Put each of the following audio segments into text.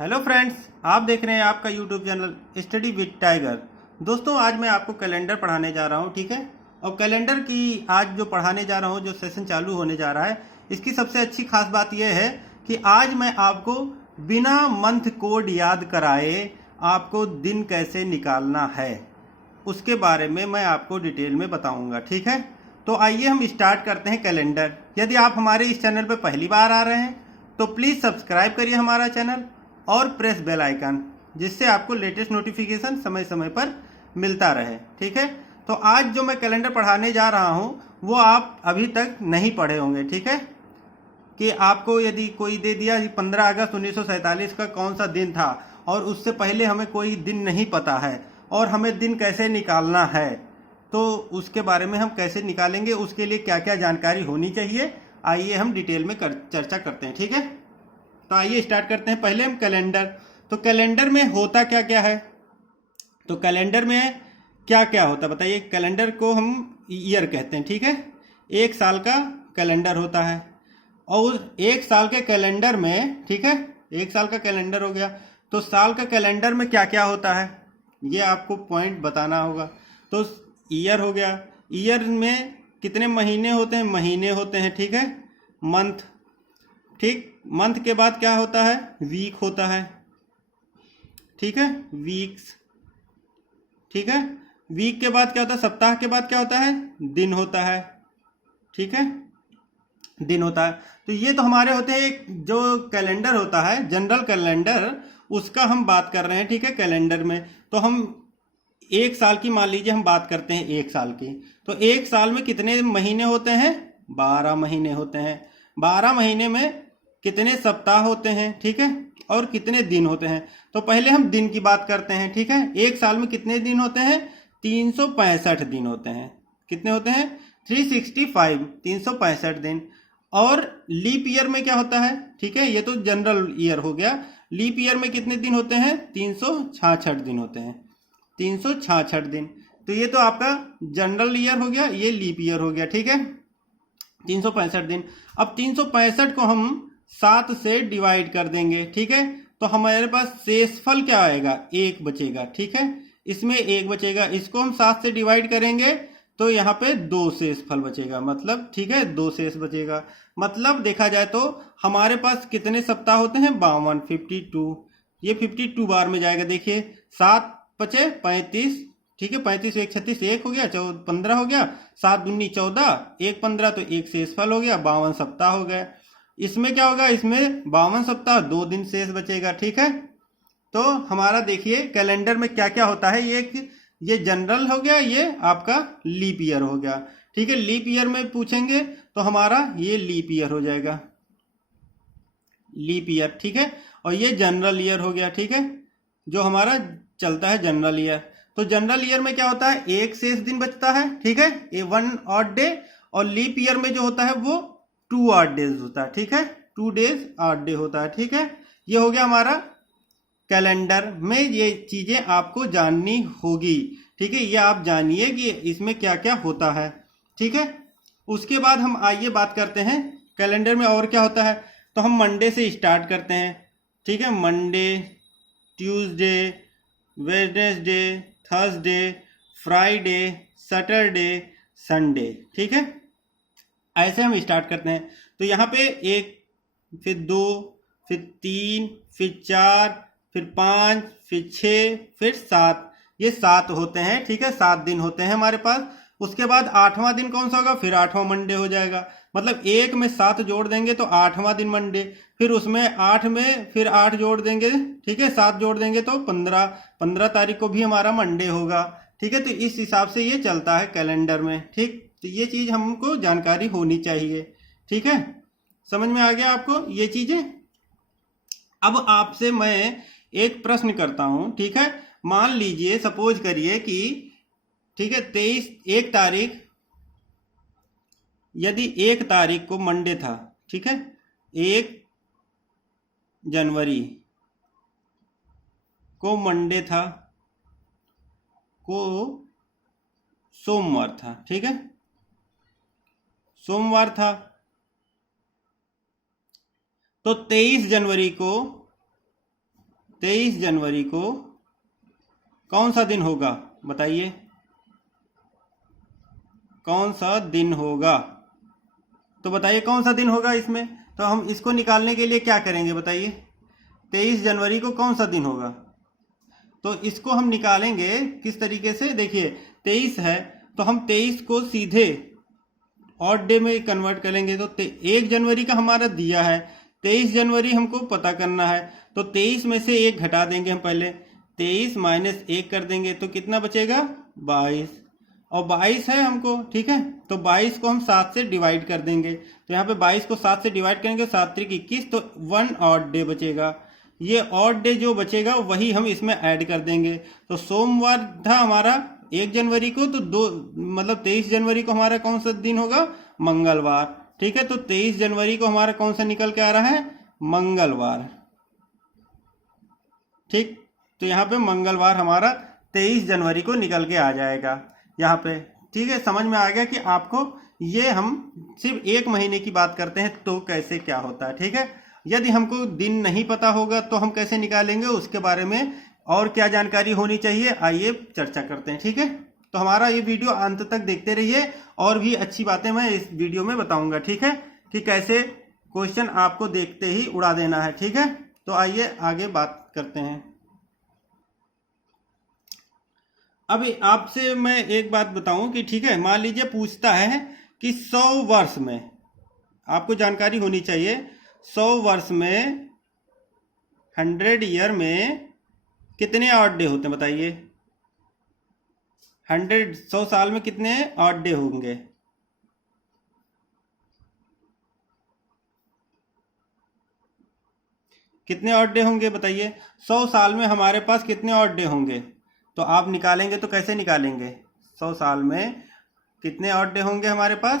Hello friends, आप देख रहे हैं आपका YouTube channel study with tiger. दोस्तों, आज मैं आपको कैलेंडर पढ़ाने जा रहा हूं, ठीक है। और कैलेंडर की आज जो पढ़ाने जा रहा हूं, जो सेशन चालू होने जा रहा है, इसकी सबसे अच्छी खास बात यह है कि आज मैं आपको बिना मंथ कोड याद कराए आपको दिन कैसे निकालना है उसके बारे में मैं आपको डिटेल में बताऊंगा, ठीक है। तो आइए हम स्टार्ट करते हैं कैलेंडर। यदि आप हमारे इस चैनल पर पहली बार आ रहे हैं तो प्लीज़ सब्सक्राइब करिए हमारा चैनल और प्रेस बेल आइकन, जिससे आपको लेटेस्ट नोटिफिकेशन समय समय पर मिलता रहे, ठीक है। तो आज जो मैं कैलेंडर पढ़ाने जा रहा हूं वो आप अभी तक नहीं पढ़े होंगे, ठीक है। कि आपको यदि कोई दे दिया 15 अगस्त 1947 का कौन सा दिन था और उससे पहले हमें कोई दिन नहीं पता है और हमें दिन कैसे निकालना है, तो उसके बारे में हम कैसे निकालेंगे, उसके लिए क्या क्या जानकारी होनी चाहिए, आइए हम डिटेल में चर्चा करते हैं, ठीक है। तो आइए स्टार्ट करते हैं। पहले हम कैलेंडर, तो कैलेंडर में होता क्या क्या है, तो कैलेंडर में क्या क्या होता है बताइए। कैलेंडर को हम ईयर कहते हैं, ठीक है। एक साल का कैलेंडर होता है और एक साल के कैलेंडर में, ठीक है, एक साल का कैलेंडर हो गया। तो साल का कैलेंडर में क्या क्या होता है ये आपको पॉइंट बताना होगा। तो ईयर हो गया, ईयर में कितने महीने होते हैं, महीने होते हैं, ठीक है। मंथ, ठीक, मंथ के बाद क्या होता है, वीक होता है, ठीक है, वीक्स, ठीक है। वीक के बाद क्या होता है, सप्ताह के बाद क्या होता है, दिन होता है, ठीक है, दिन होता है। तो ये तो हमारे होते हैं एक जो कैलेंडर होता है, जनरल कैलेंडर, उसका हम बात कर रहे हैं, ठीक है। कैलेंडर में तो हम एक साल की, मान लीजिए हम बात करते हैं एक साल की, तो एक साल में कितने महीने होते हैं, 12 महीने होते हैं। 12 महीने में कितने सप्ताह होते हैं, ठीक है, और कितने दिन होते हैं। तो पहले हम दिन की बात करते हैं, ठीक है। एक साल में कितने दिन होते हैं, 365 दिन होते हैं। कितने होते हैं, 365, 365 दिन। और लीप ईयर में क्या होता है, ठीक है, ये तो जनरल ईयर हो गया। लीप ईयर में कितने दिन होते हैं, 366 दिन होते हैं, 366 दिन। तो ये तो आपका जनरल ईयर हो गया, ये लीप ईयर हो गया, ठीक है, 365 दिन। अब 365 को हम 7 से डिवाइड कर देंगे, ठीक है। तो हमारे पास शेषफल क्या आएगा, 1 बचेगा, ठीक है। इसमें 1 बचेगा, इसको हम 7 से डिवाइड करेंगे तो यहाँ पे 2 शेषफल बचेगा, मतलब, ठीक है, 2 शेष बचेगा। मतलब देखा जाए तो हमारे पास कितने सप्ताह होते हैं, 52, 52। ये 52 बार में जाएगा, देखिए, 7 बचे 35, ठीक है, 35 1 36, 1 हो गया, 15 हो गया, 7 दूनी 14, 1 15, तो 1 शेषफल हो गया, 52 सप्ताह हो गए। इसमें क्या होगा, इसमें 52 सप्ताह, 2 दिन शेष बचेगा, ठीक है। तो हमारा देखिए कैलेंडर में क्या क्या होता है, ये जनरल हो गया, ये आपका लीप ईयर हो गया, ठीक है। लीप ईयर में पूछेंगे तो हमारा ये लीप ईयर हो जाएगा, लीप ईयर, ठीक है। और ये जनरल ईयर हो गया, ठीक है, जो हमारा चलता है जनरल ईयर। तो जनरल ईयर में क्या होता है, 1 शेष दिन बचता है, ठीक है, ये 1 ऑड डे। और लीप ईयर में जो होता है वो 2 ऑड डेज होता है, ठीक है, 2 डेज ऑड डे होता है, ठीक है। ये हो गया हमारा कैलेंडर में, ये चीजें आपको जाननी होगी, ठीक है। ये आप जानिए कि इसमें क्या क्या होता है, ठीक है। उसके बाद हम आइए बात करते हैं कैलेंडर में और क्या होता है। तो हम मंडे से स्टार्ट करते हैं, ठीक है। Monday, Tuesday, Wednesday, Thursday, Friday, Saturday, Sunday, ठीक है। ऐसे हम स्टार्ट करते हैं। तो यहाँ पे 1, फिर 2, फिर 3, फिर 4, फिर 5, फिर 6, फिर 7, ये 7 होते हैं, ठीक है, 7 दिन होते हैं हमारे पास। उसके बाद 8वां दिन कौन सा होगा, फिर 8वां मंडे हो जाएगा। मतलब 1 में 7 जोड़ देंगे तो 8वां दिन मंडे, फिर उसमें 8 में फिर 8 जोड़ देंगे, ठीक है, 7 जोड़ देंगे तो 15 तारीख को भी हमारा मंडे होगा, ठीक है। तो इस हिसाब से ये चलता है कैलेंडर में, ठीक। तो ये चीज हमको जानकारी होनी चाहिए, ठीक है। समझ में आ गया आपको ये चीजें। अब आपसे मैं एक प्रश्न करता हूं, ठीक है। मान लीजिए, सपोज करिए कि, ठीक है, 1 तारीख, यदि 1 तारीख को मंडे था, ठीक है, 1 जनवरी को मंडे था, को सोमवार था, ठीक है, सोमवार था। तो 23 जनवरी को 23 जनवरी को कौन सा दिन होगा? बताइए कौन सा दिन होगा? तो बताइए कौन सा दिन होगा इसमें। तो हम इसको निकालने के लिए क्या करेंगे बताइए? 23 जनवरी को कौन सा दिन होगा? तो इसको हम निकालेंगे किस तरीके से? देखिए 23 है तो हम 23 को सीधे ऑड डे में कन्वर्ट करेंगे। तो 1 जनवरी का हमारा दिया है, 23 जनवरी हमको पता करना है। तो 23 में से 1 घटा देंगे हम पहले, 23 माइनस 1 कर देंगे तो कितना बचेगा? 22। और 22 है हमको, ठीक है। तो 22 को हम 7 से डिवाइड कर देंगे। तो यहाँ पे 22 को 7 से डिवाइड करेंगे, 7 त्रिक 21, तो 1 ऑड डे बचेगा। ये ऑड डे जो बचेगा वही हम इसमें ऐड कर देंगे। तो सोमवार था हमारा 1 जनवरी को, तो 23 जनवरी को हमारा कौन सा दिन होगा? मंगलवार, ठीक है। तो 23 जनवरी को हमारा कौन सा निकल के आ रहा है? मंगलवार, ठीक। तो यहाँ पे मंगलवार हमारा 23 जनवरी को निकल के आ जाएगा यहाँ पे, ठीक है। समझ में आ गया कि आपको ये हम सिर्फ 1 महीने की बात करते हैं तो कैसे क्या होता है, ठीक है। यदि हमको दिन नहीं पता होगा तो हम कैसे निकालेंगे, उसके बारे में और क्या जानकारी होनी चाहिए, आइए चर्चा करते हैं, ठीक है। तो हमारा ये वीडियो अंत तक देखते रहिए, और भी अच्छी बातें मैं इस वीडियो में बताऊंगा, ठीक है, कि कैसे क्वेश्चन आपको देखते ही उड़ा देना है, ठीक है। तो आइए आगे बात करते हैं। अभी आपसे मैं एक बात बताऊं कि ठीक है, मान लीजिए पूछता है कि 100 वर्ष में, आपको जानकारी होनी चाहिए 100 वर्ष में 100 ईयर में कितने ऑड डे होते हैं बताइए? 100 साल में कितने ऑड डे होंगे? कितने ऑड डे होंगे बताइए? 100 साल में हमारे पास कितने ऑड डे होंगे? तो आप निकालेंगे तो कैसे निकालेंगे? 100 साल में कितने ऑड डे होंगे हमारे पास?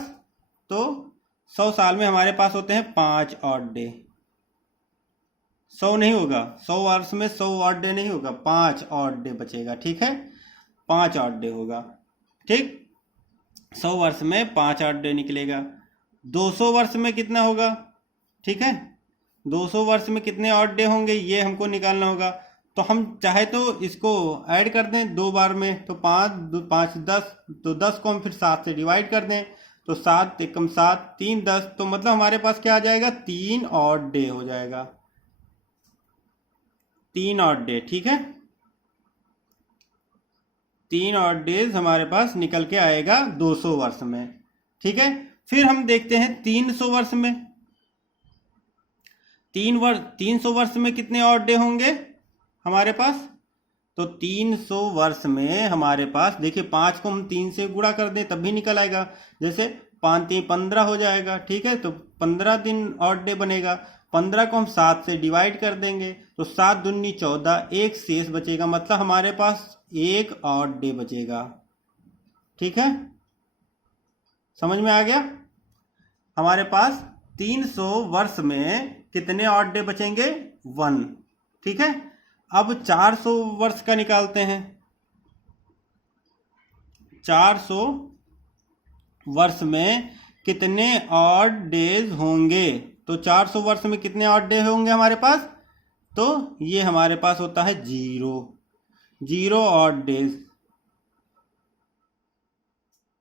तो 100 साल में हमारे पास होते हैं 5 ऑड डे। 100 नहीं होगा, 100 वर्ष में 100 ऑड डे नहीं होगा, 5 ऑड डे बचेगा, ठीक है। 5 ऑड डे होगा, ठीक। 100 वर्ष में 5 ऑड डे निकलेगा। 200 वर्ष में कितना होगा? ठीक है, 200 वर्ष में कितने ऑड डे होंगे ये हमको निकालना होगा। तो हम चाहे तो इसको ऐड कर दें 2 बार में, तो 5 10, तो 10 को हम फिर 7 से डिवाइड कर दें, तो 7 एकम 7, 3 10, तो मतलब हमारे पास क्या आ जाएगा? 3 ऑड डे हो जाएगा, 3 ऑड डे, ठीक है। 3 ऑड डेज हमारे पास निकल के आएगा 200 वर्ष में, ठीक है। फिर हम देखते हैं 300 वर्ष में। 300 वर्ष में कितने ऑड डे होंगे हमारे पास? तो 300 वर्ष में हमारे पास, देखिए 5 को हम 3 से गुणा कर दें तब भी निकल आएगा, जैसे 5 3 15 हो जाएगा, ठीक है। तो 15 दिन ऑड डे बनेगा। 15 को हम 7 से डिवाइड कर देंगे, तो 7 दूनी 14, एक शेष बचेगा, मतलब हमारे पास 1 ऑड डे बचेगा, ठीक है। समझ में आ गया? हमारे पास 300 वर्ष में कितने ऑड डे बचेंगे? 1, ठीक है। अब 400 वर्ष का निकालते हैं। 400 वर्ष में कितने ऑड डेज होंगे? तो 400 वर्ष में कितने ऑड डे होंगे हमारे पास? तो ये हमारे पास होता है 0 ऑड डेज।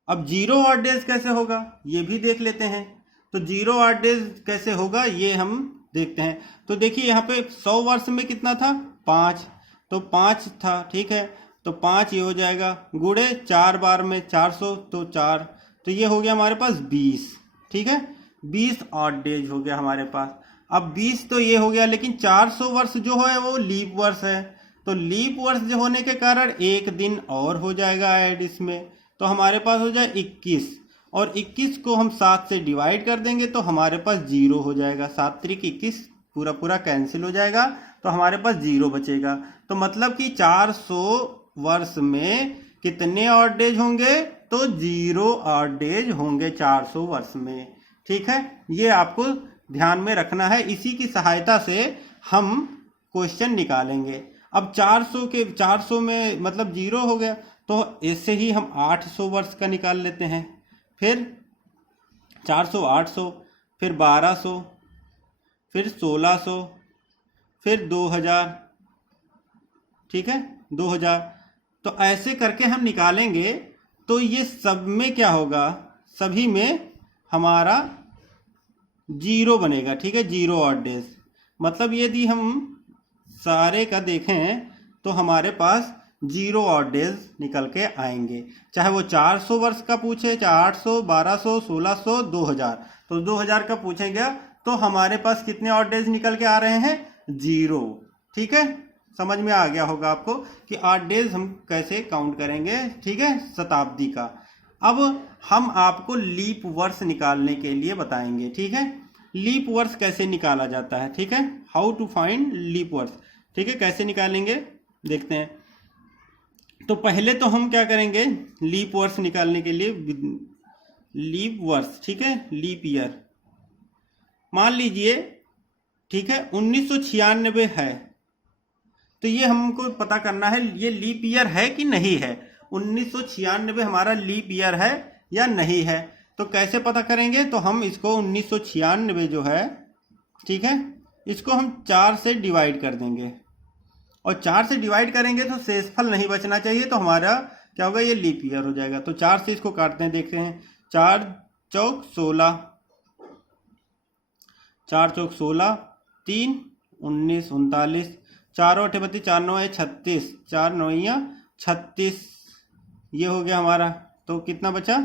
अब 0 ऑड डेज कैसे होगा ये भी देख लेते हैं। तो 0 ऑड डेज कैसे होगा ये हम देखते हैं। तो देखिए यहाँ पे 100 वर्ष में कितना था? 5, तो 5 था, ठीक है। तो 5 ये हो जाएगा, गुणे 4 बार में 400, तो 4, तो ये हो गया हमारे पास 20, ठीक है। 20 ऑड डेज हो गया हमारे पास। अब 20 तो ये हो गया, लेकिन 400 वर्ष जो है वो लीप वर्ष है, तो लीप वर्ष जो होने के कारण एक दिन और हो जाएगा ऐड इसमें, तो हमारे पास हो जाए 21, और 21 को हम 7 से डिवाइड कर देंगे तो हमारे पास 0 हो जाएगा। 7 त्रिक 21 पूरा पूरा कैंसिल हो जाएगा, तो हमारे पास 0 बचेगा। तो मतलब कि 400 वर्ष में कितने ऑड डेज होंगे? तो 0 ऑड डेज होंगे 400 वर्ष में, ठीक है। ये आपको ध्यान में रखना है, इसी की सहायता से हम क्वेश्चन निकालेंगे। अब 400 में मतलब 0 हो गया, तो इससे ही हम 800 वर्ष का निकाल लेते हैं। फिर 400 800, फिर 1200, फिर 1600, फिर 2000, ठीक है 2000। तो ऐसे करके हम निकालेंगे तो ये सब में क्या होगा, सभी में हमारा जीरो बनेगा, ठीक है, जीरो ऑड डेज। मतलब यदि हम सारे का देखें तो हमारे पास जीरो ऑड डेज निकल के आएंगे, चाहे वो 400 वर्ष का पूछे, चाहे 800, 1200, 1600, 2000। तो 2000 का पूछेंगे तो हमारे पास कितने ऑड डेज निकल के आ रहे हैं, जीरो। ठीक है, समझ में आ गया होगा आपको कि ऑड डेज हम कैसे काउंट करेंगे, ठीक है, शताब्दी का। अब हम आपको लीप वर्ष निकालने के लिए बताएंगे, ठीक है। लीप वर्ष कैसे निकाला जाता है, ठीक है, हाउ टू फाइंड लीप वर्ष, ठीक है, कैसे निकालेंगे देखते हैं। तो पहले तो हम क्या करेंगे, लीप वर्ष निकालने के लिए लीप वर्ष, ठीक है, लीप ईयर मान लीजिए, ठीक है, 1996 है। तो ये हमको पता करना है ये लीप ईयर है कि नहीं है, 1996 हमारा लीप ईयर है या नहीं है। तो कैसे पता करेंगे, तो हम इसको 1996 जो है, ठीक है, इसको हम 4 से डिवाइड कर देंगे और 4 से डिवाइड करेंगे तो शेषफल नहीं बचना चाहिए, तो हमारा क्या होगा, ये लीप ईयर हो जाएगा। तो 4 से इसको काटते हैं, देखते हैं, 4 चौक 16, 4 चौक 16, 3 19 39, 4 8 32, 4 9 36, 4 9 36, ये हो गया हमारा। तो कितना बचा,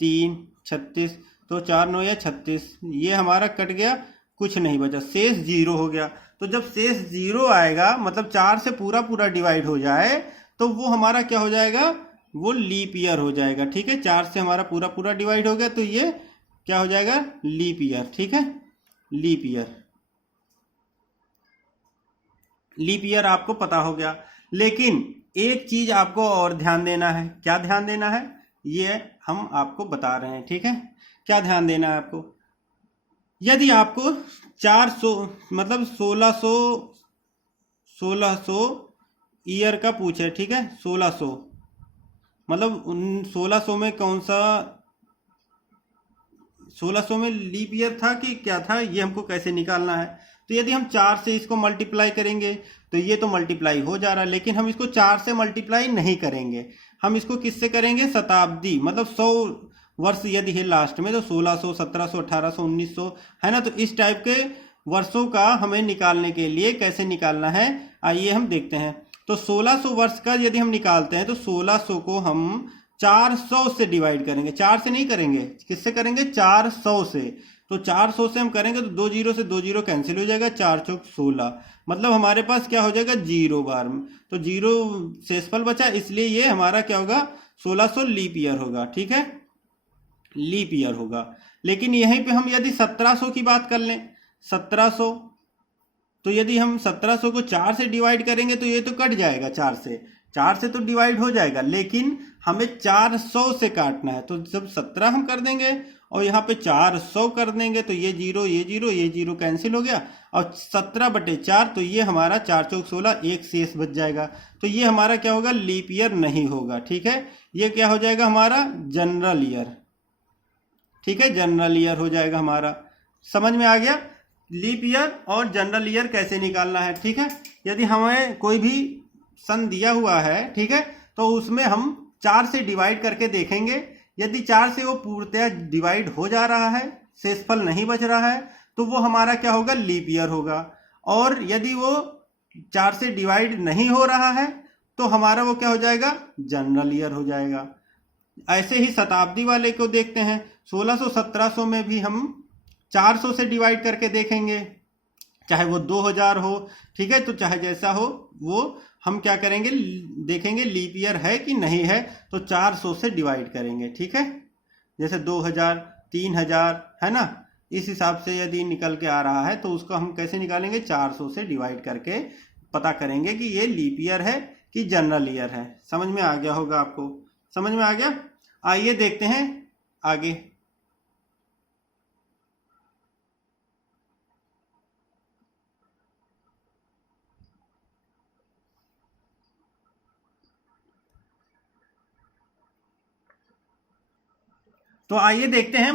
3 36, तो 4 9 36, ये हमारा कट गया, कुछ नहीं बचा, शेष जीरो हो गया। तो जब शेष जीरो आएगा, मतलब 4 से पूरा पूरा डिवाइड हो जाए, तो वो हमारा क्या हो जाएगा, वो लीप ईयर हो जाएगा, ठीक है। 4 से हमारा पूरा पूरा डिवाइड हो गया, तो ये क्या हो जाएगा, लीप ईयर, ठीक है, लीप ईयर। लीप ईयर आपको पता हो गया, लेकिन एक चीज आपको और ध्यान देना है। क्या ध्यान देना है, ये हम आपको बता रहे हैं, ठीक है। क्या ध्यान देना है आपको, यदि आपको 400 मतलब 1600 ईयर का पूछे, ठीक है, 1600 मतलब 1600 में कौन सा, 1600 में लीप ईयर था कि क्या था, ये हमको कैसे निकालना है। तो यदि हम 4 से इसको मल्टीप्लाई करेंगे तो ये तो मल्टीप्लाई हो जा रहा है, लेकिन हम इसको 4 से मल्टीप्लाई नहीं करेंगे, हम इसको किससे करेंगे, शताब्दी, मतलब 100 वर्ष यदि है लास्ट में, तो 1600, 1700, 1800, 1900 है ना। तो इस टाइप के वर्षों का हमें निकालने के लिए कैसे निकालना है, आइए हम देखते हैं। तो 1600 वर्ष का यदि हम निकालते हैं तो 1600 को हम 400 से डिवाइड करेंगे, 4 से नहीं करेंगे, किससे करेंगे, 400 से। तो 400 से हम करेंगे तो 2 जीरो से 2 जीरो कैंसिल हो जाएगा, 4 चौक 16, मतलब हमारे पास क्या हो जाएगा, जीरो बार में, तो जीरो शेषफल बचा, इसलिए ये हमारा क्या होगा, 1600 लीप ईयर होगा, ठीक है, लीप ईयर होगा। लेकिन यहीं पे हम यदि 1700 की बात कर लें, 1700, तो यदि हम 1700 को 4 से डिवाइड करेंगे तो ये तो कट जाएगा, 4 से तो डिवाइड हो जाएगा, लेकिन हमें 400 से काटना है। तो जब 17 हम कर देंगे और यहाँ पे 400 कर देंगे तो ये जीरो ये जीरो ये जीरो कैंसिल हो गया, और 17/4, तो ये हमारा 4 चौक 16, एक शेष बच जाएगा। तो ये हमारा क्या होगा, लीप ईयर नहीं होगा, ठीक है, ये क्या हो जाएगा हमारा, जनरल ईयर, ठीक है, जनरल ईयर हो जाएगा हमारा। समझ में आ गया लीप ईयर और जनरल ईयर कैसे निकालना है, ठीक है। यदि हमें कोई भी सन दिया हुआ है, ठीक है, तो उसमें हम 4 से डिवाइड करके देखेंगे, यदि 4 से वो पूर्णतः डिवाइड हो जा रहा है, शेषफल नहीं बच रहा है, तो वो हमारा क्या होगा, लीप ईयर होगा। और यदि वो 4 से डिवाइड नहीं हो रहा है तो हमारा वो क्या हो जाएगा, जनरल ईयर हो जाएगा। ऐसे ही शताब्दी वाले को देखते हैं, 1600 1700 में भी हम 400 से डिवाइड करके देखेंगे, चाहे वो 2000 हो, ठीक है, तो चाहे जैसा हो वो हम क्या करेंगे, देखेंगे लीप ईयर है कि नहीं है, तो 400 से डिवाइड करेंगे, ठीक है, जैसे 2000 3000 है ना, इस हिसाब से यदि निकल के आ रहा है तो उसको हम कैसे निकालेंगे, 400 से डिवाइड करके पता करेंगे कि ये लीप ईयर है कि जनरल ईयर है। समझ में आ गया होगा आपको, समझ में आ गया। आइए देखते हैं आगे। तो आइए देखते हैं,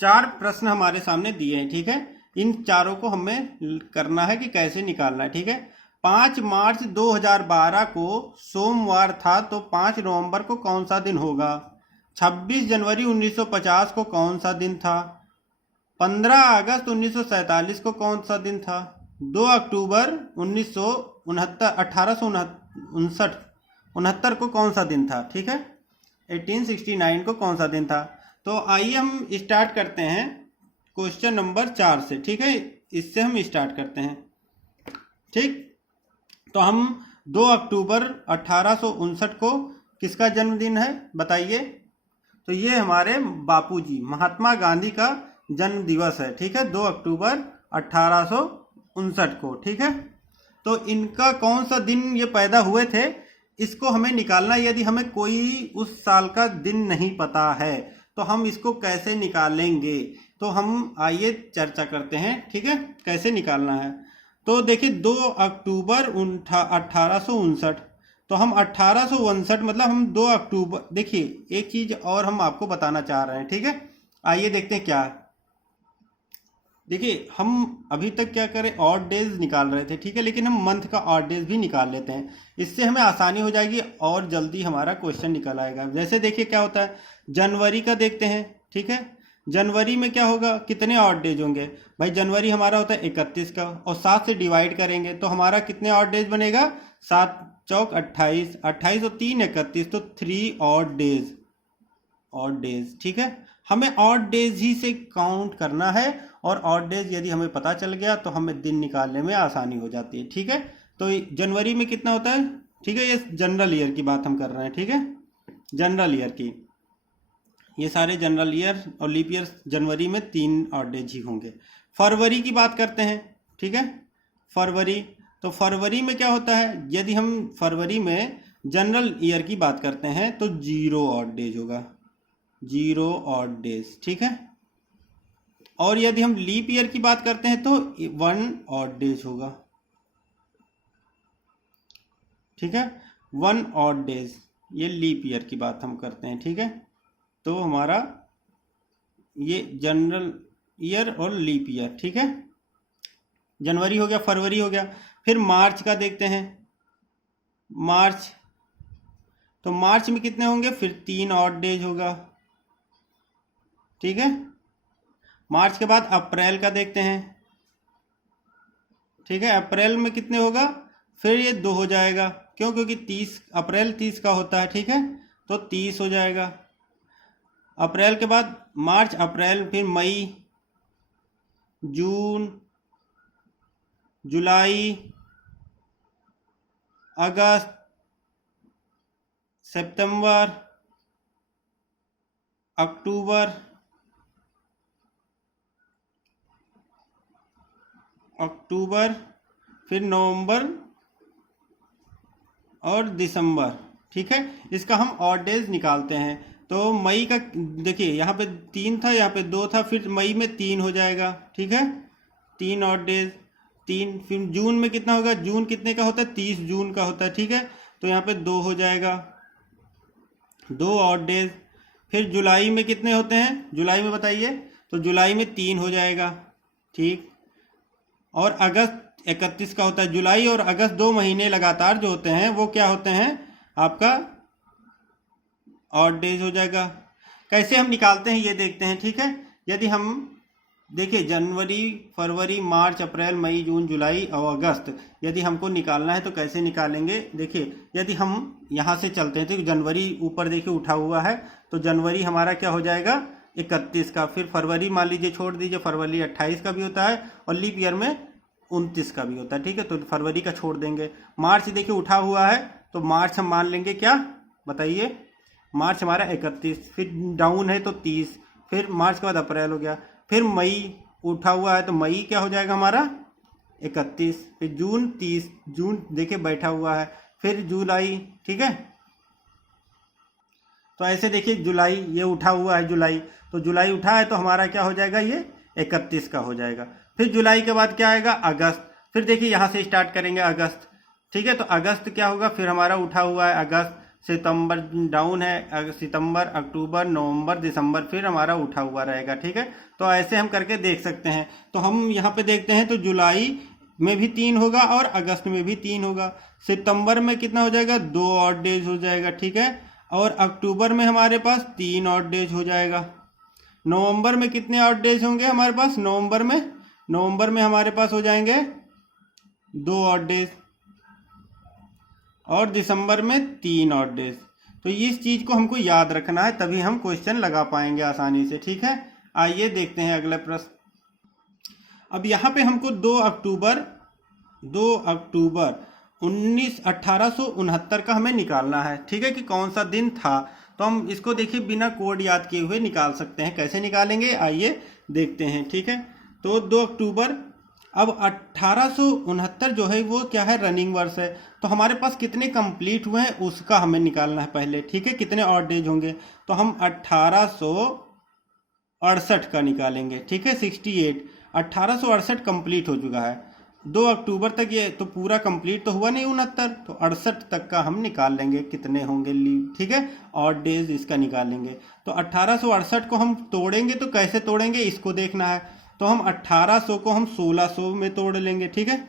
4 प्रश्न हमारे सामने दिए हैं, ठीक है, इन चारों को हमें करना है कि कैसे निकालना है, ठीक है। 5 मार्च 2012 को सोमवार था, तो 5 नवंबर को कौन सा दिन होगा? 26 जनवरी 1950 को कौन सा दिन था? 15 अगस्त 1947 को कौन सा दिन था? 2 अक्टूबर 1869 को कौन सा दिन था? ठीक है, 1869 को कौन सा दिन था? तो आइए हम स्टार्ट करते हैं क्वेश्चन नंबर 4 से। ठीक है, इससे हम स्टार्ट करते हैं। ठीक, तो हम 2 अक्टूबर 1859 को किसका जन्मदिन है बताइए? तो ये हमारे बापूजी महात्मा गांधी का जन्म दिवस है। ठीक है, 2 अक्टूबर 1859 को। ठीक है, तो इनका कौन सा दिन ये पैदा हुए थे, इसको हमें निकालना। यदि हमें कोई उस साल का दिन नहीं पता है तो हम इसको कैसे निकालेंगे? तो हम आइए चर्चा करते हैं। ठीक है, कैसे निकालना है। तो देखिए 2 अक्टूबर 1859, तो हम 1859 मतलब हम 2 अक्टूबर, देखिए एक चीज और हम आपको बताना चाह रहे हैं। ठीक है, आइए देखते हैं क्या है। देखिए हम अभी तक क्या करें, ऑड डेज निकाल रहे थे। ठीक है, लेकिन हम मंथ का ऑड डेज भी निकाल लेते हैं, इससे हमें आसानी हो जाएगी और जल्दी हमारा क्वेश्चन निकल आएगा। जैसे देखिए क्या होता है, जनवरी का देखते हैं। ठीक है, जनवरी में क्या होगा, कितने ऑड डेज होंगे भाई? जनवरी हमारा होता है 31 का, और 7 से डिवाइड करेंगे तो हमारा कितने ऑड डेज बनेगा? 7 चौक 28, 28 और 3 31, तो 3 ऑड डेज। ऑड डेज, ठीक है, हमें ऑड डेज ही से काउंट करना है, और ऑड डेज यदि हमें पता चल गया तो हमें दिन निकालने में आसानी हो जाती है। ठीक है, तो जनवरी में कितना होता है? ठीक है, ये जनरल ईयर की बात हम कर रहे हैं। ठीक है, जनरल ईयर की, ये सारे जनरल ईयर और लीप ईयर जनवरी में 3 ऑड डेज ही होंगे। फरवरी की बात करते हैं। ठीक है, फरवरी, तो फरवरी में क्या होता है, यदि हम फरवरी में जनरल ईयर की बात करते हैं तो 0 ऑड डेज होगा, 0 ऑड डेज। ठीक है, और यदि हम लीप ईयर की बात करते हैं तो 1 ऑड डेज होगा। ठीक है, 1 ऑड डेज, ये लीप ईयर की बात हम करते हैं। ठीक है, तो हमारा ये जनरल ईयर और लीप ईयर। ठीक है, जनवरी हो गया, फरवरी हो गया। फिर मार्च का देखते हैं। मार्च, तो मार्च में कितने होंगे? फिर 3 ऑड डेज होगा। ठीक है, मार्च के बाद अप्रैल का देखते हैं। ठीक है, अप्रैल में कितने होगा? फिर ये 2 हो जाएगा, क्यों? क्योंकि 30 अप्रैल 30 का होता है। ठीक है, तो 30 हो जाएगा। अप्रैल के बाद मार्च, अप्रैल, फिर मई, जून, जुलाई, अगस्त, सितंबर, अक्टूबर, फिर नवंबर और दिसंबर। ठीक है, इसका हम ऑड डेज निकालते हैं। तो मई का देखिए, यहाँ पे 3 था, यहाँ पे 2 था, फिर मई में 3 हो जाएगा। ठीक है, 3 ऑड डेज, 3। फिर जून में कितना होगा? जून कितने का होता है? 30 जून का होता है। ठीक है, तो यहाँ पे 2 हो जाएगा, 2 ऑड डेज। फिर जुलाई में कितने होते हैं? जुलाई में बताइए। तो जुलाई में 3 हो जाएगा। ठीक, और अगस्त 31 का होता है। जुलाई और अगस्त 2 महीने लगातार जो होते हैं वो क्या होते हैं? आपका ऑड डेज हो जाएगा। कैसे हम निकालते हैं ये देखते हैं। ठीक है, यदि हम देखिए जनवरी, फरवरी, मार्च, अप्रैल, मई, जून, जुलाई और अगस्त यदि हमको निकालना है तो कैसे निकालेंगे? देखिए यदि हम यहाँ से चलते हैं तो जनवरी ऊपर देखिए उठा हुआ है, तो जनवरी हमारा क्या हो जाएगा? 31 का। फिर फरवरी मान लीजिए छोड़ दीजिए, फरवरी 28 का भी होता है और लीप ईयर में 29 का भी होता है। ठीक है, तो फरवरी का छोड़ देंगे। मार्च देखिए उठा हुआ है, तो मार्च हम मान लेंगे क्या, बताइए? मार्च हमारा 31, फिर डाउन है तो 30, फिर मार्च के बाद अप्रैल हो गया, फिर मई उठा हुआ है तो मई क्या हो जाएगा हमारा? 31, फिर जून 30, जून देखिए बैठा हुआ है, फिर जुलाई। ठीक है, तो ऐसे देखिए जुलाई ये उठा हुआ है, जुलाई, तो जुलाई उठा है तो हमारा क्या हो जाएगा? ये 31 का हो जाएगा। फिर जुलाई के बाद क्या आएगा? अगस्त। फिर देखिए यहाँ से स्टार्ट करेंगे अगस्त। ठीक है, तो अगस्त क्या होगा? फिर हमारा उठा हुआ है अगस्त, सितंबर डाउन है, सितंबर, अक्टूबर, नवंबर, दिसंबर, फिर हमारा उठा हुआ रहेगा। ठीक है, तो ऐसे हम करके देख सकते हैं। तो हम यहाँ पे देखते हैं तो जुलाई में भी 3 होगा और अगस्त में भी 3 होगा। सितंबर में कितना हो जाएगा, 2 ऑड डेज हो जाएगा, ठीक है। और अक्टूबर में हमारे पास 3 ऑड डेज हो जाएगा। नवंबर में कितने ऑड डेज होंगे हमारे पास, नवंबर में हमारे पास हो जाएंगे 2 ऑड डेज, और दिसंबर में 3 ऑड डेज। तो इस चीज को हमको याद रखना है, तभी हम क्वेश्चन लगा पाएंगे आसानी से, ठीक है। आइए देखते हैं अगला प्रश्न। अब यहाँ पे हमको 2 अक्टूबर 1869 का हमें निकालना है, ठीक है, कि कौन सा दिन था। तो हम इसको देखिए बिना कोड याद किए हुए निकाल सकते हैं। कैसे निकालेंगे आइए देखते हैं, ठीक है। तो 2 अक्टूबर, अब 1869 जो है वो क्या है, रनिंग वर्ष है। तो हमारे पास कितने कंप्लीट हुए हैं उसका हमें निकालना है पहले, ठीक है, कितने ऑड डेज होंगे। तो हम 1868 का निकालेंगे, ठीक है, 68। 1868 कंप्लीट हो चुका है। 2 अक्टूबर तक ये तो पूरा कंप्लीट तो हुआ नहीं 69, तो 68 तक का हम निकाल लेंगे कितने होंगे लीव, ठीक है, ऑड डेज इसका निकालेंगे। तो 1868 को हम तोड़ेंगे, तो कैसे तोड़ेंगे इसको देखना है। तो हम 1800 को हम 1600 में तोड़ लेंगे, ठीक है।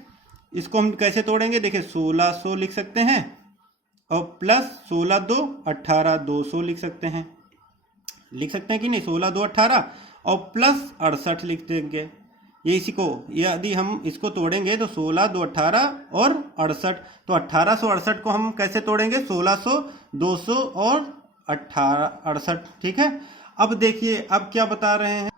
इसको हम कैसे तोड़ेंगे, देखिए 1600 लिख सकते हैं और प्लस 16 2 18 200 लिख सकते हैं कि नहीं, 16 2 18 और प्लस 68 लिख देंगे। ये इसी को यदि हम इसको तोड़ेंगे तो 16 2 18 और 68, तो 1868 को हम कैसे तोड़ेंगे, 1600 200 और 68, ठीक है। अब देखिए अब क्या बता रहे हैं,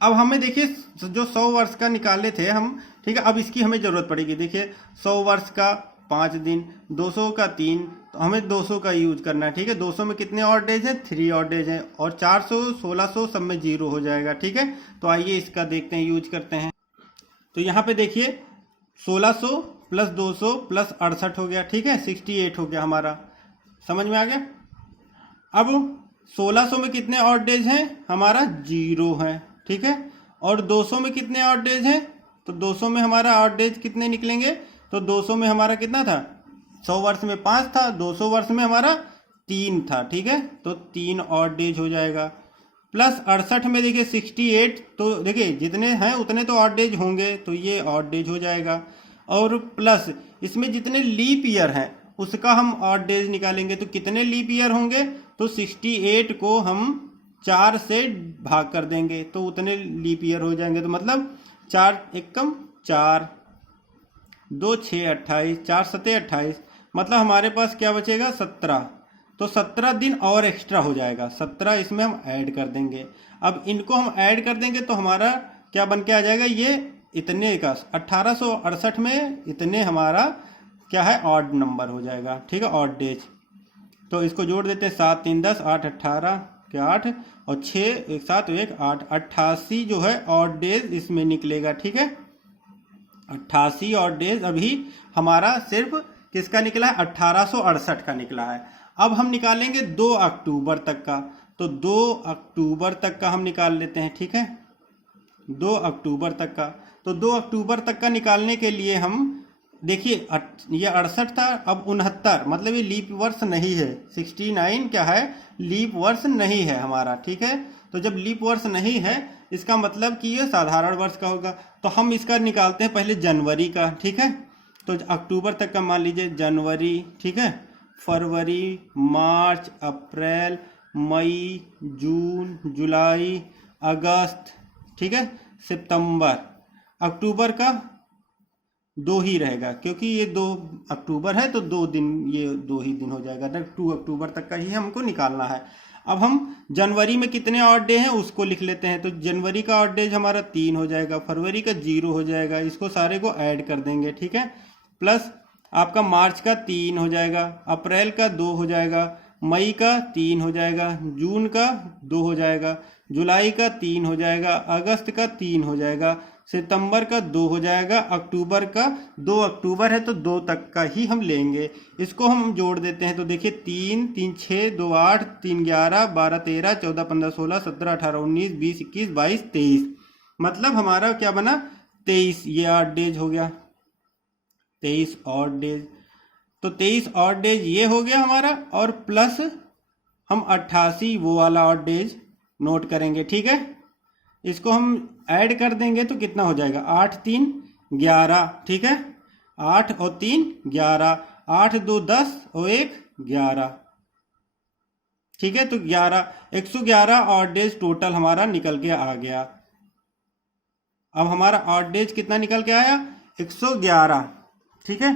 अब हमें देखिए जो 100 वर्ष का निकाले थे हम, ठीक है, अब इसकी हमें जरूरत पड़ेगी। देखिए 100 वर्ष का 5 दिन, 200 का 3, तो हमें 200 का यूज करना है, ठीक है। 200 में कितने ऑड डेज हैं, 3 ऑड डेज हैं, और 400 1600 सब में 0 हो जाएगा, ठीक है। तो आइए इसका देखते हैं, यूज करते हैं। तो यहाँ पे देखिए 1600 प्लस 200 प्लस 68 हो गया, ठीक है, 68 हो गया हमारा, समझ में आ गया। अब 1600 में कितने ऑड डेज हैं, हमारा 0 है, ठीक है। और 200 में कितने ऑड डेज हैं, तो 200 में हमारा ऑड डेज कितने निकलेंगे, तो 200 में हमारा कितना था, 100 वर्ष में 5 था, 200 वर्ष में हमारा 3 था, ठीक है। तो 3 ऑड डेज हो जाएगा। प्लस 68 में देखिए 68, तो देखिए जितने हैं उतने तो ऑड डेज होंगे, तो ये ऑड डेज हो जाएगा। और प्लस इसमें जितने लीप ईयर हैं उसका हम ऑड डेज निकालेंगे, तो कितने लीप ईयर होंगे, तो 68 को हम 4 से भाग कर देंगे तो उतने लीप ईयर हो जाएंगे। तो मतलब 4 एकम 4, 2 6 28, 4 7 28, मतलब हमारे पास क्या बचेगा, 17। तो 17 दिन और एक्स्ट्रा हो जाएगा, 17 इसमें हम ऐड कर देंगे। अब इनको हम ऐड कर देंगे तो हमारा क्या बन के आ जाएगा, ये इतने का 1868 में इतने हमारा क्या है, ऑड नंबर हो जाएगा, ठीक है, ऑड डेज। तो इसको जोड़ देते हैं, 7 3 10 8 18 के 8 और 6 1 7 1 8, 88 जो है ऑड डेज इसमें निकलेगा, ठीक है। 88 ऑड डेज अभी हमारा सिर्फ किसका निकला है, 1868 का निकला है। अब हम निकालेंगे 2 अक्टूबर तक का, तो 2 अक्टूबर तक का हम निकाल लेते हैं, ठीक है, 2 अक्टूबर तक का। तो 2 अक्टूबर तक का निकालने के लिए हम देखिए ये 68 था, अब 69, मतलब ये लीप वर्ष नहीं है, 69 क्या है, लीप वर्ष नहीं है हमारा, ठीक है। तो जब लीप वर्ष नहीं है इसका मतलब कि ये साधारण वर्ष का होगा। तो हम इसका निकालते हैं पहले जनवरी का, ठीक है। तो अक्टूबर तक का मान लीजिए जनवरी, ठीक है, फरवरी, मार्च, अप्रैल, मई, जून, जुलाई, अगस्त, ठीक है, सितंबर। अक्टूबर का 2 ही रहेगा क्योंकि ये 2 अक्टूबर है, तो 2 दिन, ये 2 ही दिन हो जाएगा, 2 अक्टूबर तक का ही हमको निकालना है। अब हम जनवरी में कितने ऑड डे हैं उसको लिख लेते हैं। तो जनवरी का ऑड डेज हमारा 3 हो जाएगा, फरवरी का 0 हो जाएगा, इसको सारे को ऐड कर देंगे, ठीक है। प्लस आपका मार्च का 3 हो जाएगा, अप्रैल का 2 हो जाएगा, मई का 3 हो जाएगा, जून का 2 हो जाएगा, जुलाई का 3 हो जाएगा, अगस्त का 3 हो जाएगा, सितंबर का 2 हो जाएगा, अक्टूबर का 2 अक्टूबर है तो 2 तक का ही हम लेंगे। इसको हम जोड़ देते हैं तो देखिए 3 3 6 2 8 3 11 12 13 14 15 16 17 18 19 20 21 22 23, मतलब हमारा क्या बना 23, ये ऑड डेज हो गया, 23 ऑड डेज। तो 23 ऑड डेज ये हो गया हमारा, और प्लस हम 88 वो वाला ऑड डेज नोट करेंगे, ठीक है। इसको हम ऐड कर देंगे तो कितना हो जाएगा, 8 3 11, ठीक है। 8 और 3 11, 8 2 10 और 1 11, ठीक है। तो 11, 111 ऑड डेज टोटल हमारा निकल के आ गया। अब हमारा ऑड डेज कितना निकल के आया? 111, ठीक है।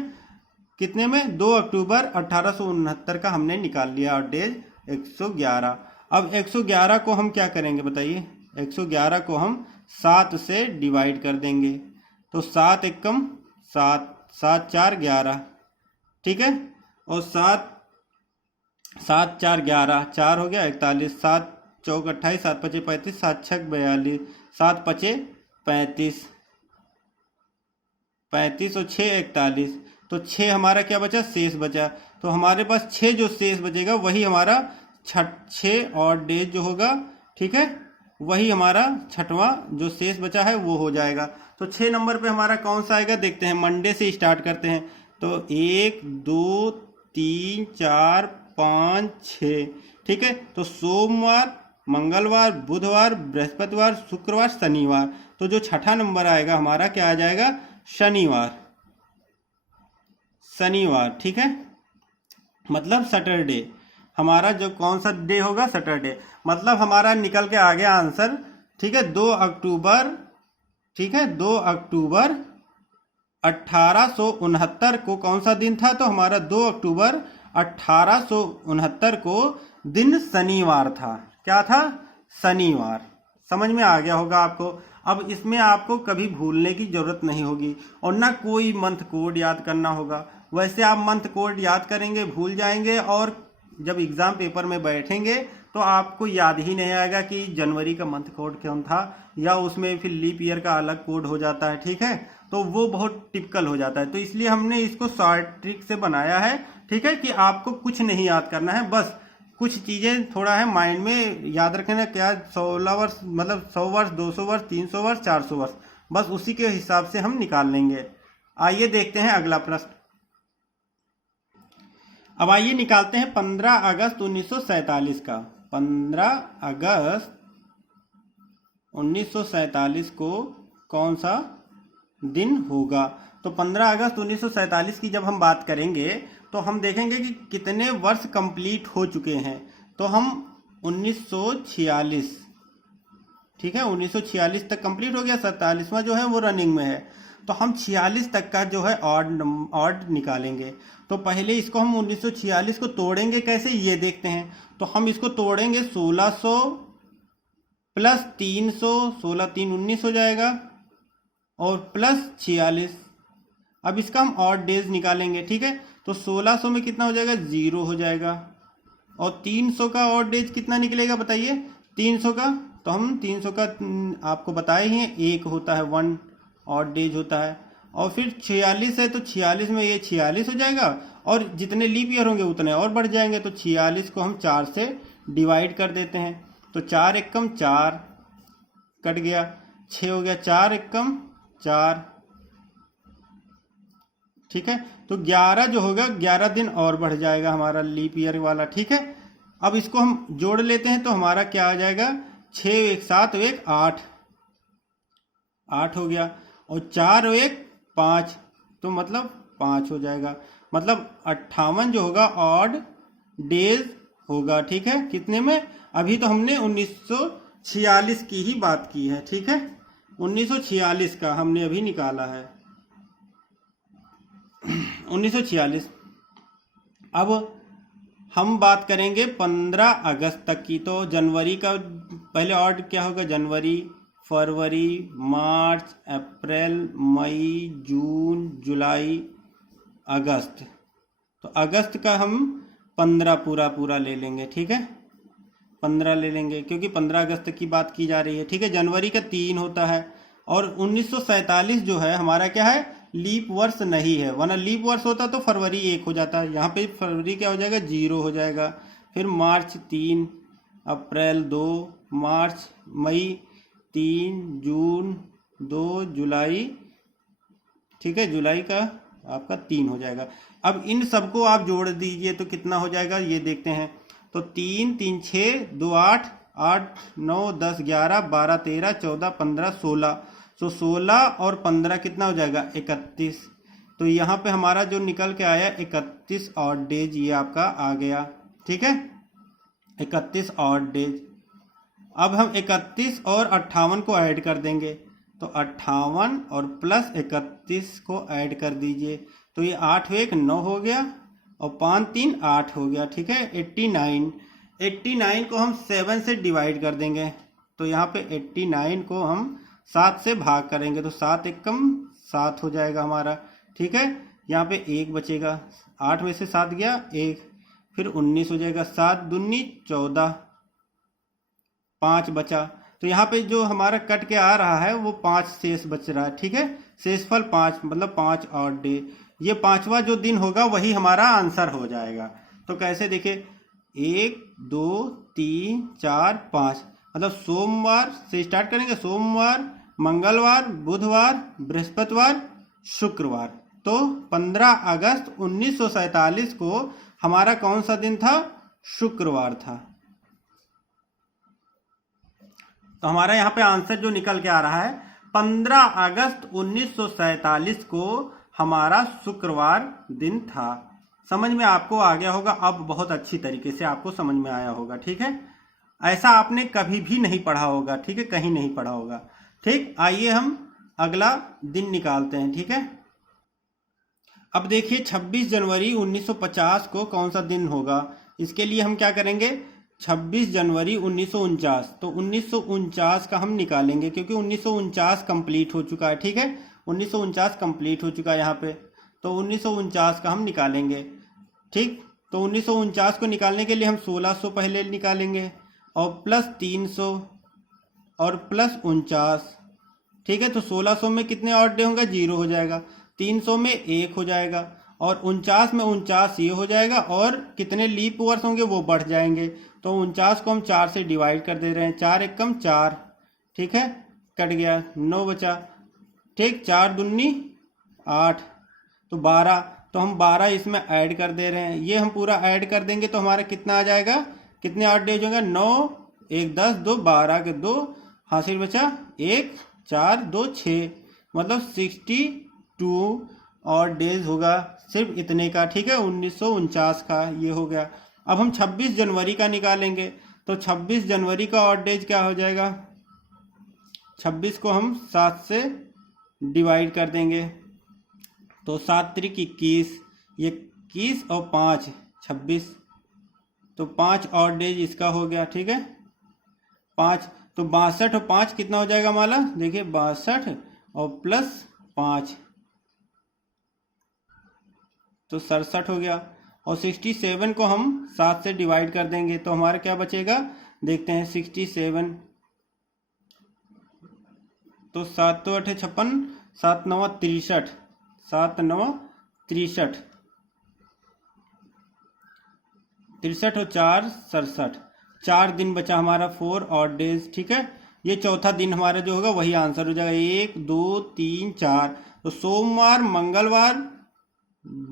कितने में? 2 अक्टूबर 1869 का हमने निकाल लिया ऑड डेज 111। अब 111 को हम क्या करेंगे बताइए? 111 को हम 7 से डिवाइड कर देंगे। तो 7 एकम 7, 7 4 11, ठीक है। और 7 7 4 11, 4 हो गया 41, 7 चौक 28, 7 पचे 35, 7 छक 42, 7 पचे 35, 35 और 6 41। तो 6 हमारा क्या बचा? शेष बचा। तो हमारे पास 6 जो शेष बचेगा वही हमारा 6 और डेज जो होगा, ठीक है, वही हमारा छठवां जो शेष बचा है वो हो जाएगा। तो 6 नंबर पे हमारा कौन सा आएगा देखते हैं। मंडे से स्टार्ट करते हैं। तो 1 2 3 4 5 6, ठीक है। तो सोमवार, मंगलवार, बुधवार, बृहस्पतिवार, शुक्रवार, शनिवार। तो जो छठा नंबर आएगा हमारा क्या आ जाएगा? शनिवार, शनिवार, ठीक है। मतलब सैटरडे। हमारा जो कौन सा डे होगा? सैटरडे। मतलब हमारा निकल के आ गया आंसर, ठीक है। 2 अक्टूबर, ठीक है, 2 अक्टूबर 1869 को कौन सा दिन था? तो हमारा 2 अक्टूबर 1869 को दिन शनिवार था। क्या था? शनिवार। समझ में आ गया होगा आपको। अब इसमें आपको कभी भूलने की जरूरत नहीं होगी और ना कोई मंथ कोड याद करना होगा। वैसे आप मंथ कोड याद करेंगे भूल जाएंगे और जब एग्जाम पेपर में बैठेंगे तो आपको याद ही नहीं आएगा कि जनवरी का मंथ कोड कौन था, या उसमें फिर लीप ईयर का अलग कोड हो जाता है, ठीक है। तो वो बहुत टिपिकल हो जाता है। तो इसलिए हमने इसको शॉर्ट ट्रिक से बनाया है, ठीक है, कि आपको कुछ नहीं याद करना है, बस कुछ चीज़ें थोड़ा है माइंड में याद रखना। क्या 16 वर्ष मतलब 100 वर्ष, 200 वर्ष, 300 वर्ष, 400 वर्ष, बस उसी के हिसाब से हम निकाल लेंगे। आइए देखते हैं अगला प्रश्न। अब आइए निकालते हैं 15 अगस्त 1947 का। 15 अगस्त 1947 को कौन सा दिन होगा? तो 15 अगस्त 1947 की जब हम बात करेंगे तो हम देखेंगे कि कितने वर्ष कंप्लीट हो चुके हैं। तो हम 1946, ठीक है, 1946 तक कंप्लीट हो गया। 47वां जो है वो रनिंग में है। तो हम 46 तक का जो है ऑड निकालेंगे। तो पहले इसको हम 1946 को तोड़ेंगे कैसे ये देखते हैं। तो हम इसको तोड़ेंगे 1600 प्लस 300, 16 3 19 हो जाएगा, और प्लस 46। अब इसका हम ऑड डेज निकालेंगे, ठीक है। तो 1600 में कितना हो जाएगा? 0 हो जाएगा। और 300 का ऑड डेज कितना निकलेगा बताइए? 300 का, तो हम 300 का आपको बताए ही हैं, 1 होता है, 1 ऑड डेज होता है। और फिर 46 है तो 46 में ये 46 हो जाएगा, और जितने लीप ईयर होंगे उतने और बढ़ जाएंगे। तो 46 को हम 4 से डिवाइड कर देते हैं। तो 4 एकम 4 कट गया, 6 हो गया, 4 एकम 4, ठीक है। तो 11 जो होगा 11 दिन और बढ़ जाएगा हमारा लीप ईयर वाला, ठीक है। अब इसको हम जोड़ लेते हैं तो हमारा क्या आ जाएगा? 6 1 7 1 8, 8 हो गया, और 4 1 5, तो मतलब 5 हो जाएगा। मतलब 58 जो होगा ऑड डेज होगा, ठीक है। कितने में? अभी तो हमने 1946 की ही बात की है, ठीक है। 1946 का हमने अभी निकाला है 1946। अब हम बात करेंगे 15 अगस्त तक की। तो जनवरी का पहले ऑड क्या होगा? जनवरी, फरवरी, मार्च, अप्रैल, मई, जून, जुलाई, अगस्त। तो अगस्त का हम 15 पूरा ले लेंगे, ठीक है। 15 ले लेंगे क्योंकि 15 अगस्त की बात की जा रही है, ठीक है। जनवरी का 3 होता है। और 1947 जो है हमारा क्या है? लीप वर्ष नहीं है, वरना लीप वर्ष होता तो फरवरी 1 हो जाता। यहाँ पे फरवरी क्या हो जाएगा? 0 हो जाएगा। फिर मार्च 3, अप्रैल 2, मार्च, मई 3, जून 2, जुलाई, ठीक है, जुलाई का आपका 3 हो जाएगा। अब इन सबको आप जोड़ दीजिए तो कितना हो जाएगा ये देखते हैं। तो 3 3 6 2 8 8 9 10 11 12 13 14 15 16, तो 16 और 15 कितना हो जाएगा 31। तो यहाँ पे हमारा जो निकल के आया 31 ऑड डेज ये आपका आ गया। ठीक है, 31 ऑड डेज। अब हम 31 और 58 को ऐड कर देंगे, तो 58 और प्लस 31 को ऐड कर दीजिए, तो ये 8 1 9 हो गया और 5 3 8 हो गया। ठीक है, 89 को हम 7 से डिवाइड कर देंगे, तो यहाँ पे 89 को हम 7 से भाग करेंगे, तो 7 1 कम 7 हो जाएगा हमारा। ठीक है, यहाँ पे 1 बचेगा, 8 में से 7 गया 1, फिर 19 हो जाएगा, 7 दूनी 14, 5 बचा। तो यहाँ पे जो हमारा कट के आ रहा है वो 5 शेष बच रहा है। ठीक है, शेषफल 5 मतलब 5 ऑड डे। ये 5वां जो दिन होगा वही हमारा आंसर हो जाएगा। तो कैसे देखिए, 1 2 3 4 5 मतलब सोमवार से स्टार्ट करेंगे, सोमवार, मंगलवार, बुधवार, बृहस्पतिवार, शुक्रवार। तो 15 अगस्त 1947 को हमारा कौन सा दिन था? शुक्रवार था। तो हमारा यहाँ पे आंसर जो निकल के आ रहा है 15 अगस्त 1947 को हमारा शुक्रवार दिन था। समझ में आपको आ गया होगा, अब बहुत अच्छी तरीके से आपको समझ में आया होगा। ठीक है, ऐसा आपने कभी भी नहीं पढ़ा होगा। ठीक है, कहीं नहीं पढ़ा होगा। ठीक, आइए हम अगला दिन निकालते हैं। ठीक है, अब देखिए 26 जनवरी 1950 को कौन सा दिन होगा। इसके लिए हम क्या करेंगे, 26 जनवरी 1949, तो 1949 का हम निकालेंगे क्योंकि 1949 कंप्लीट हो चुका है। ठीक है, 1949 कंप्लीट हो चुका है यहाँ पे, तो 1949 का हम निकालेंगे। ठीक, तो 1949 को निकालने के लिए हम 1600 पहले निकालेंगे और प्लस 300 और प्लस 49। ठीक है, तो 1600 में कितने ऑड डे होंगे? 0 हो जाएगा। 300 में 1 हो जाएगा और 49 में 49 ये हो जाएगा और कितने लीप वर्ष होंगे वो बढ़ जाएंगे। तो 49 को हम 4 से डिवाइड कर दे रहे हैं, 4 1 कम 4। ठीक है, कट गया, 9 बचा। ठीक, 4 दूनी 8, तो 12। तो हम 12 इसमें ऐड कर दे रहे हैं, ये हम पूरा ऐड कर देंगे तो हमारा कितना आ जाएगा, कितने ऑड डेज होंगे? 9 1 10 2 12 के 2 हासिल बचा, 1 4 2 6 मतलब 62 और डेज होगा सिर्फ इतने का। ठीक है, 1949 का ये हो गया। अब हम 26 जनवरी का निकालेंगे, तो 26 जनवरी का और डेज क्या हो जाएगा? 26 को हम 7 से डिवाइड कर देंगे, तो 7 त्रिक 21, ये 21 और 5 26, तो 5 और डेज इसका हो गया। ठीक है, 5 तो 62 और 5 कितना हो जाएगा हमारा? देखिए 62 और प्लस 5 तो 67 हो गया और 67 को हम 7 से डिवाइड कर देंगे तो हमारा क्या बचेगा, देखते हैं। 67 तो 7 तो 8 56, 7 9 63, 7 9 63, 63 और 4 67, 4 दिन बचा हमारा, 4 और डेज। ठीक है, ये चौथा दिन हमारा जो होगा वही आंसर हो जाएगा। 1 2 3 4, तो सोमवार, मंगलवार,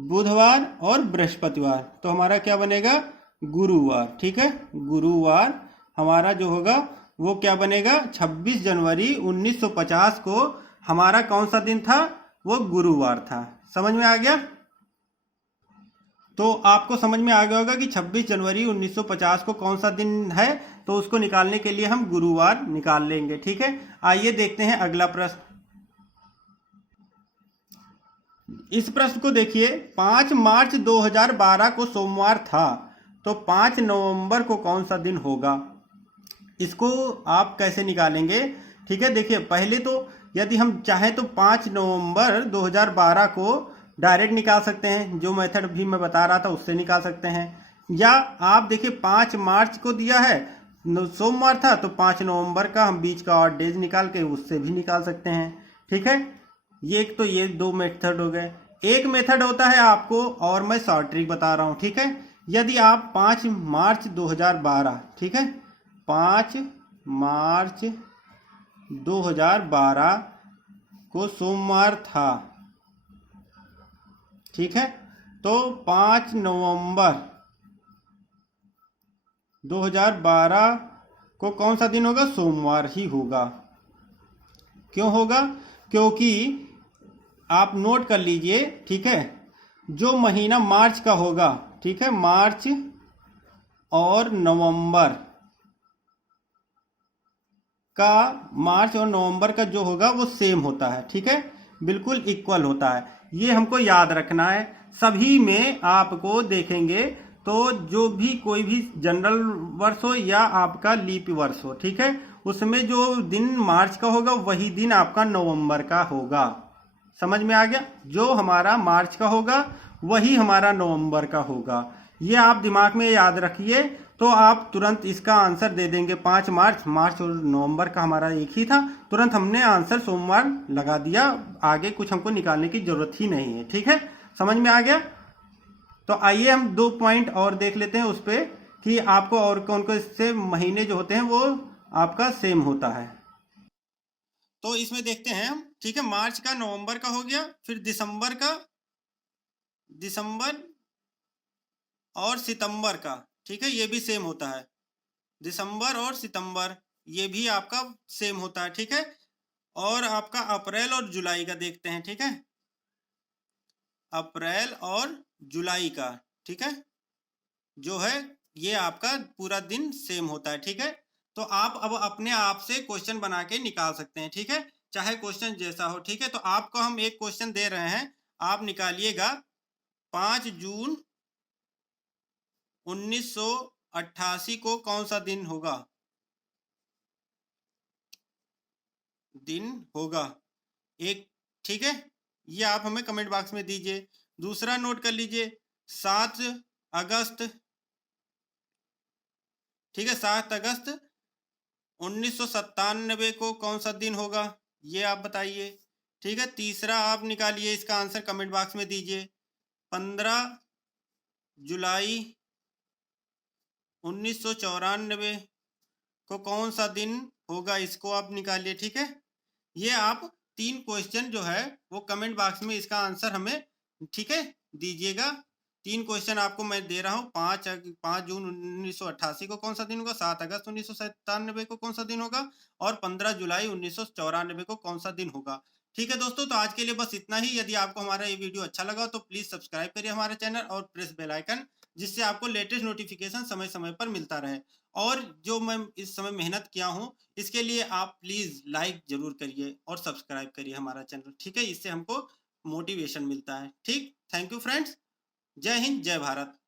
बुधवार और बृहस्पतिवार, तो हमारा क्या बनेगा? गुरुवार। ठीक है, गुरुवार हमारा जो होगा वो क्या बनेगा? 26 जनवरी 1950 को हमारा कौन सा दिन था? वो गुरुवार था। समझ में आ गया? तो आपको समझ में आ गया होगा कि 26 जनवरी 1950 को कौन सा दिन है, तो उसको निकालने के लिए हम गुरुवार निकाल लेंगे। ठीक है, आइए देखते हैं अगला प्रश्न। इस प्रश्न को देखिए, 5 मार्च 2012 को सोमवार था, तो 5 नवंबर को कौन सा दिन होगा? इसको आप कैसे निकालेंगे? ठीक है, देखिए पहले तो यदि हम चाहें तो 5 नवंबर 2012 को डायरेक्ट निकाल सकते हैं, जो मेथड भी मैं बता रहा था उससे निकाल सकते हैं। या आप देखिए 5 मार्च को दिया है, सोमवार था, तो 5 नवंबर का हम बीच का और डेज निकाल के उससे भी निकाल सकते हैं। ठीक है, ये एक तो ये 2 मेथड हो गए। एक मेथड होता है आपको, और मैं शॉर्ट ट्रिक बता रहा हूँ। ठीक है, यदि आप 5 मार्च 2012, ठीक है, 5 मार्च 2012 को सोमवार था, ठीक है, तो 5 नवंबर 2012 को कौन सा दिन होगा? सोमवार ही होगा। क्यों होगा? क्योंकि आप नोट कर लीजिए, ठीक है, जो महीना मार्च का होगा, ठीक है, मार्च और नवंबर का जो होगा वो सेम होता है, ठीक है, बिल्कुल इक्वल होता है। ये हमको याद रखना है। सभी में आपको देखेंगे तो जो भी कोई भी जनरल वर्ष हो या आपका लीप वर्ष हो, ठीक है, उसमें जो दिन मार्च का होगा वही दिन आपका नवंबर का होगा। समझ में आ गया? जो हमारा मार्च का होगा वही हमारा नवंबर का होगा। ये आप दिमाग में याद रखिए, तो आप तुरंत इसका आंसर दे देंगे। 5 मार्च, मार्च और नवंबर का हमारा एक ही था, तुरंत हमने आंसर सोमवार लगा दिया। आगे कुछ हमको निकालने की जरूरत ही नहीं है, ठीक है, समझ में आ गया? तो आइए हम 2 पॉइंट और देख लेते हैं उस पर कि आपको और कौन कौन से महीने जो होते हैं वो आपका सेम होता है। तो इसमें देखते हैं हम, ठीक है, मार्च का, नवंबर का हो गया, फिर दिसंबर का, दिसंबर और सितंबर का, ठीक है, ये भी सेम होता है। दिसंबर और सितंबर ये भी आपका सेम होता है, ठीक है। और आपका अप्रैल और जुलाई का देखते हैं, ठीक है, अप्रैल और जुलाई का, ठीक है, जो है ये आपका पूरा दिन सेम होता है, ठीक है। तो आप अब अपने आप से क्वेश्चन बना के निकाल सकते हैं, ठीक है, चाहे क्वेश्चन जैसा हो, ठीक है। तो आपको हम एक क्वेश्चन दे रहे हैं, आप निकालिएगा 5 जून 1988 को कौन सा दिन होगा? दिन होगा एक, ठीक है, ये आप हमें कमेंट बॉक्स में दीजिए। दूसरा नोट कर लीजिए, 7 अगस्त, ठीक है, 7 अगस्त 1997 को कौन सा दिन होगा? ये आप बताइए, ठीक है। तीसरा आप निकालिए, इसका आंसर कमेंट बॉक्स में दीजिए। 15 जुलाई 1994 को कौन सा दिन होगा? इसको आप निकालिए, ठीक है। ये आप 3 क्वेश्चन जो है वो कमेंट बॉक्स में इसका आंसर हमें, ठीक है, दीजिएगा। 3 क्वेश्चन आपको मैं दे रहा हूँ। 5 जून 1988 को कौन सा दिन होगा, 7 अगस्त 1997 को कौन सा दिन होगा, और 15 जुलाई 1994 को कौन सा दिन होगा। ठीक है दोस्तों, तो आज के लिए बस इतना ही। यदि आपको हमारा ये वीडियो अच्छा लगा तो प्लीज सब्सक्राइब करिए हमारे चैनल और प्रेस बेल आइकन, जिससे आपको लेटेस्ट नोटिफिकेशन समय समय पर मिलता रहे। और जो मैं इस समय मेहनत किया हूँ इसके लिए आप प्लीज लाइक जरूर करिए और सब्सक्राइब करिए हमारा चैनल, ठीक है, इससे हमको मोटिवेशन मिलता है। ठीक, थैंक यू फ्रेंड्स, जय हिंद, जय भारत।